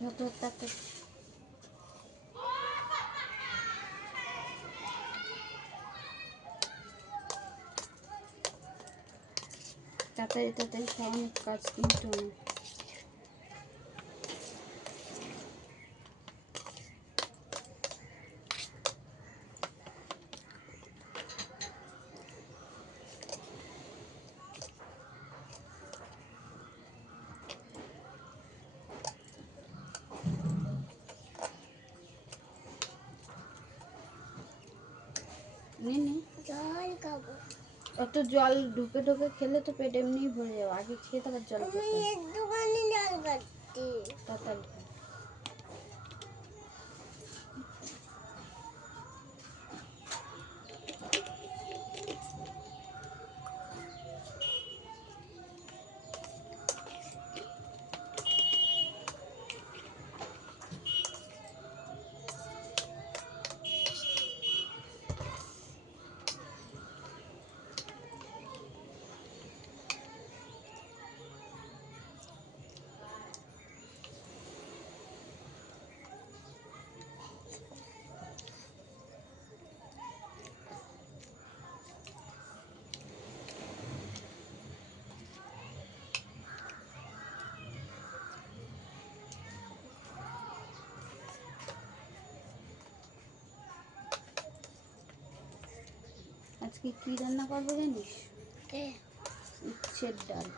ধর ধর তাক তাক। তাড়াতাড়ি তাড়াতাড়ি খাওয়ানোর কাজ কিন্তু অনেক। নে নে একটু জল ঢুকে ঢুকে খেলে তো পেট এমনিই ভরে যাবে। আগে খেয়ে তারপর জল তাড়াতাড়ি আজকে কি রান্না করব জানিস? কে? উচ্ছের ডাল।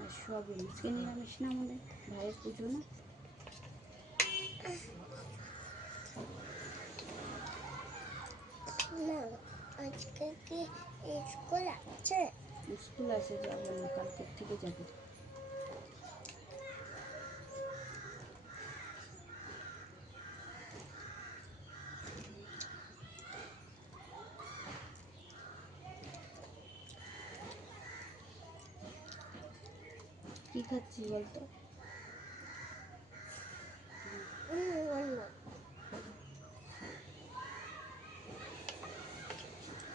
আর সবই আজকে নিরামিষ না আমাদের? ভাইয়ের পুজো না? না আজকে কি স্কুল আছে? স্কুল আছে যাব না কালকের থেকে যাবে। কি খাচ্ছিস বলতো।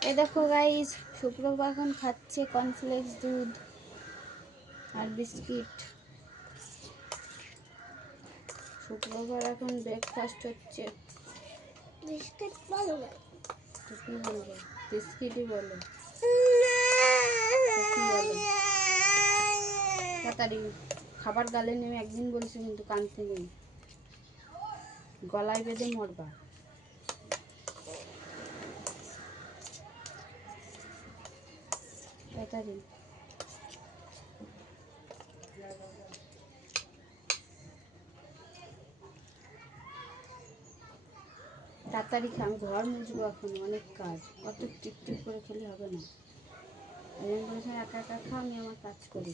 এ দেখো গাইস সুপ্রভা এখন খাচ্ছে কর্নফ্লেক্স দুধ আর বিস্কিট। শুক্রবার এখন ব্রেকফাস্ট হচ্ছে। বিস্কিট বলো বিস্কিটই বলো তাড়াতাড়ি খাবার গালে নেমে একদিন বলছি কিন্তু কানতে নেই। গলায় বেঁধে মরবা। তাড়াতাড়ি। তাড়াতাড়ি খা আমি ঘর মুছবো এখন, অনেক কাজ। অত টিকটিক করে খেলে হবে না। আমি বলেছিলাম একা একা খা আমি আমার কাজ করি।